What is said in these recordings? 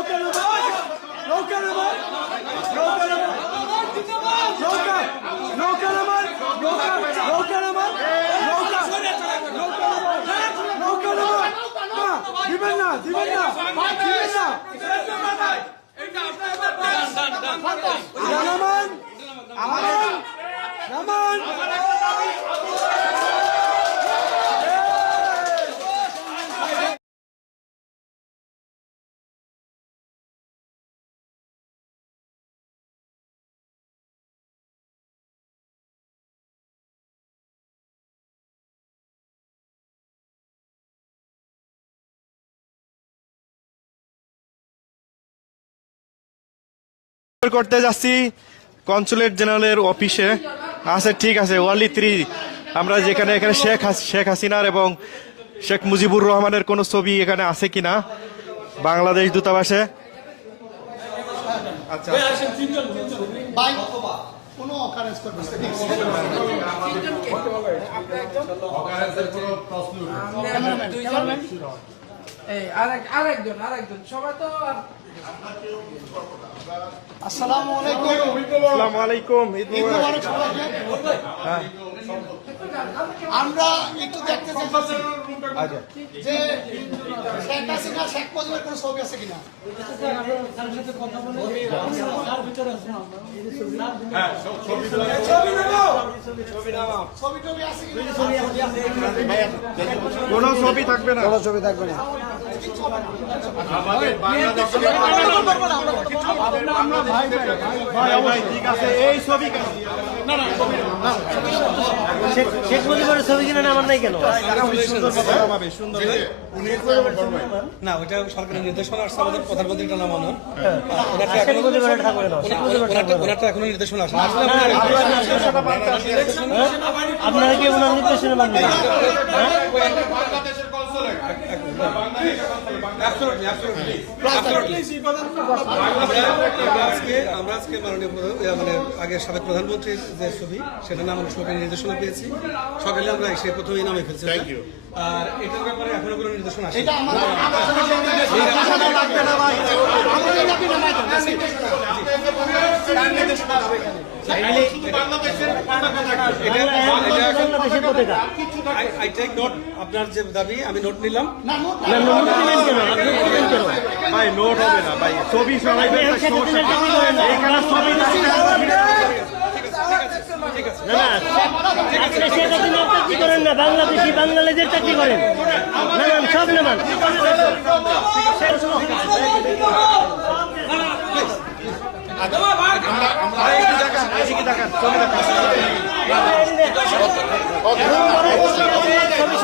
নৌকা নৌকা নৌকা নৌকা করতে যাচ্ছি কনসুলেট জেনারেলের অফিসে আছে ঠিক আছে ওয়ালি থ্রি আমরা যেখানে এখানে শেখ শেখ হাসিনার এবং শেখ মুজিবুর রহমানের কোনো ছবি এখানে আছে কিনা? বাংলাদেশ দূতাবাসে। আচ্ছা। বাই কোনো অকারেন্স করবে না প্লিজ এই আরেক আরেকজন আরেকজন। সবাই তো আর আসসালামু আলাইকুম। আসসালামু আলাইকুম ঈদ ঈদ মোবারক। সবাইকে। আমরা একটু দেখতে চাইছি আচ্ছা। যে শেখ হাসিনা শেখ মুজিবের কোনো ছবি আছে কিনা? ছবি টবি আছে কিনা ছবি থাকবে না। শেখ মুজিবের ছবি কিনে? আমার নাই কেন না ওটা সরকারের নির্দেশনা আসছে আমাদের প্রধানমন্ত্রীটা নামানোর ওনারটা এখনও নির্দেশনা আসে আপনারা কি ওনার নির্দেশনা মানবেন? আজকে আমরা আজকে মাননীয় প্রধান- মানে আগে সাবেক প্রধানমন্ত্রীর যে ছবি সেটা সরকারি নির্দেশনা পেয়েছি সকালে আমরা সে প্রথমেই নামে ফেলছি। আর এটার ব্যাপারে এখনও কোনো নির্দেশনা আসে আপনার যে দাবি আমি নোট নিলাম। ভাই নোট হবে না ভাই। ছবি সবাই ঠিক আছে না বাংলাদেশি বাংলাদেশের চাকরি করেন। নামান সব নামান। ছবি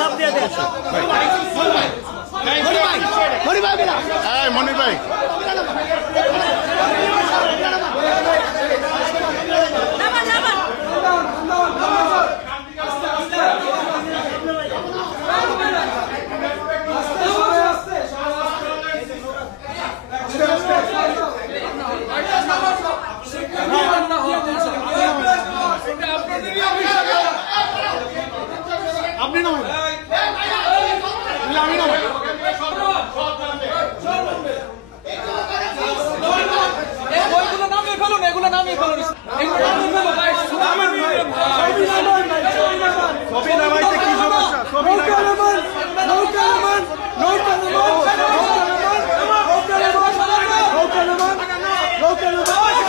Roka Raman!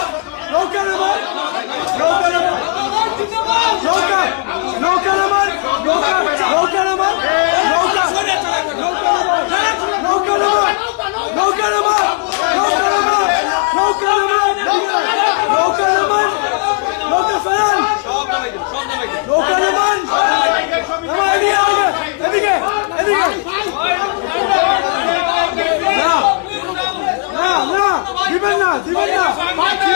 Roka Raman! Roka Raman! Roka! Roka Raman! Roka! Roka Raman! দিবেন না